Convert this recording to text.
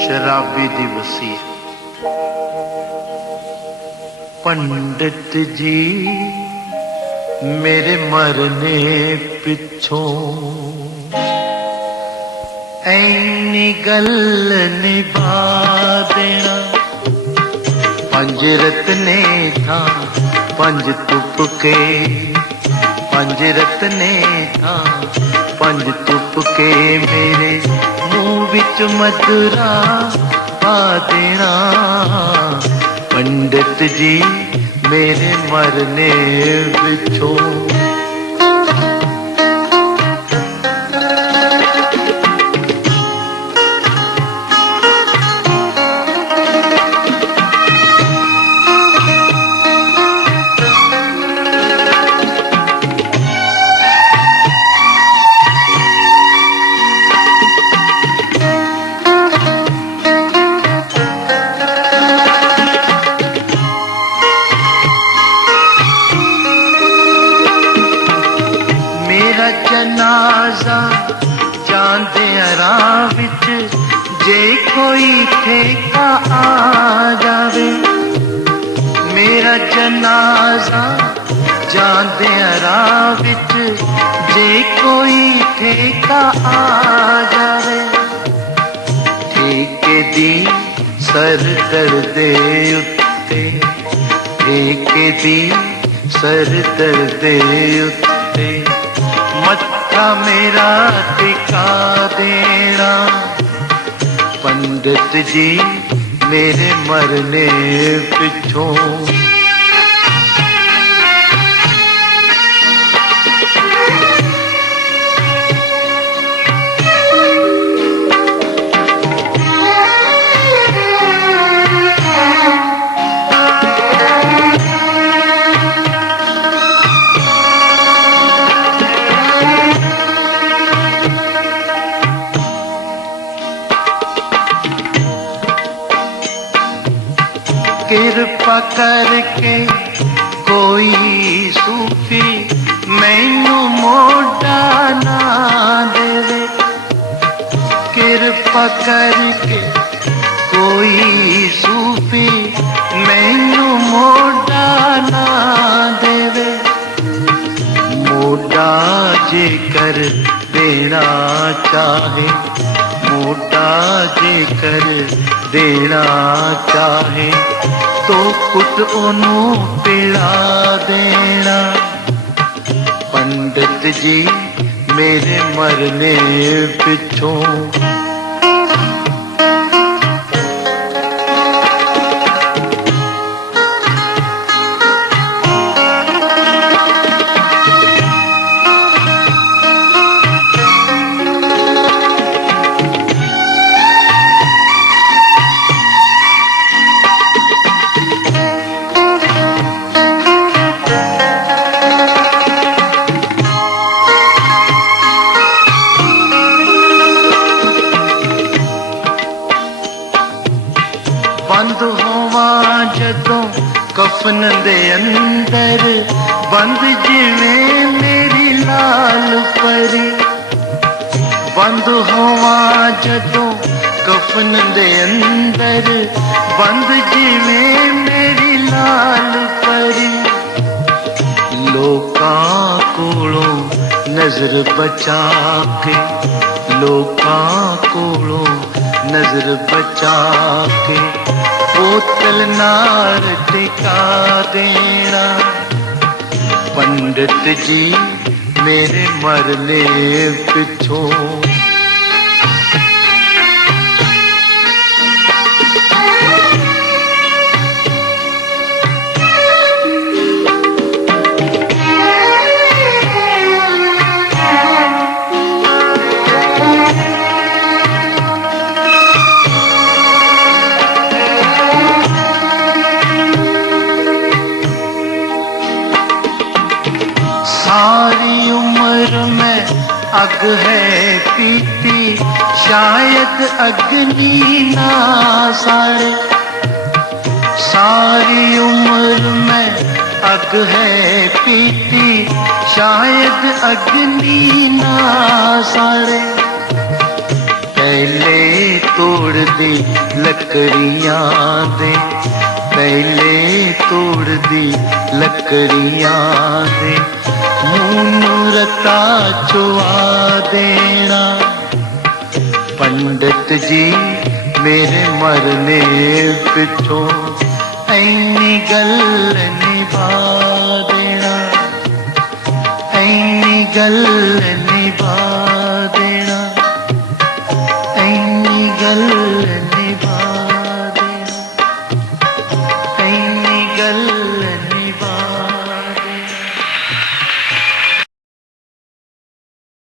शराबी दी वसीयत। पंडित जी मेरे मरने पिछों ऐनी गल निभा देना। पंज रत्ने था पंज तुपके, पंज रत्ने था पंज तुपके, मेरे मुंह विच मधुरा पा देना। पंडित जी मेरे मरने पिछों जनाजा जांदे राह विच जे कोई ठेका आ जावे। मेरा जनाजा जांदे राह विच जे कोई ठेका आ जावे। ठेके दी सर दर्दे उत्ते, ठेके दी सर दर्दे उत्ते, मत्था मेरा टिका देना। पंडित जी मेरे मरने पिछों कृपा करके कोई सूफी मैनू मोड़ा ना देवे। कृपा करके कोई सूफी मैनू मोड़ा ना देवे। मोड़ा जे कर देना चाहे, मोड़ा जे कर देना चाहे, तो पुत ओनू पिला देना। पंडित जी मेरे मरने पिछों बंद होवां जदों कफन दे अंदर, बंद जिवें मेरी लाल परी। बंद होवां जदों कफन दे अंदर, बंद जिवें मेरी लाल परी। लोकां कोलों नजर बचा के, लोकां कोलों नजर बचा के, बोतल नाल टिका देना। पंडित जी मेरे मरने पिछों सारी उम्र में अग है पीती, शायद अग्नि ना साड़े। सारी उम्र में अग है पीती, शायद अग्नि ना साड़े। पहले तोड़ दी लकड़ियां दे, पहले तोड़ दी लकड़ियां दे, मूनू रता चुआ देना। पंडित जी मेरे मरने पिछों ऐनी गल निभा देना, ऐनी गल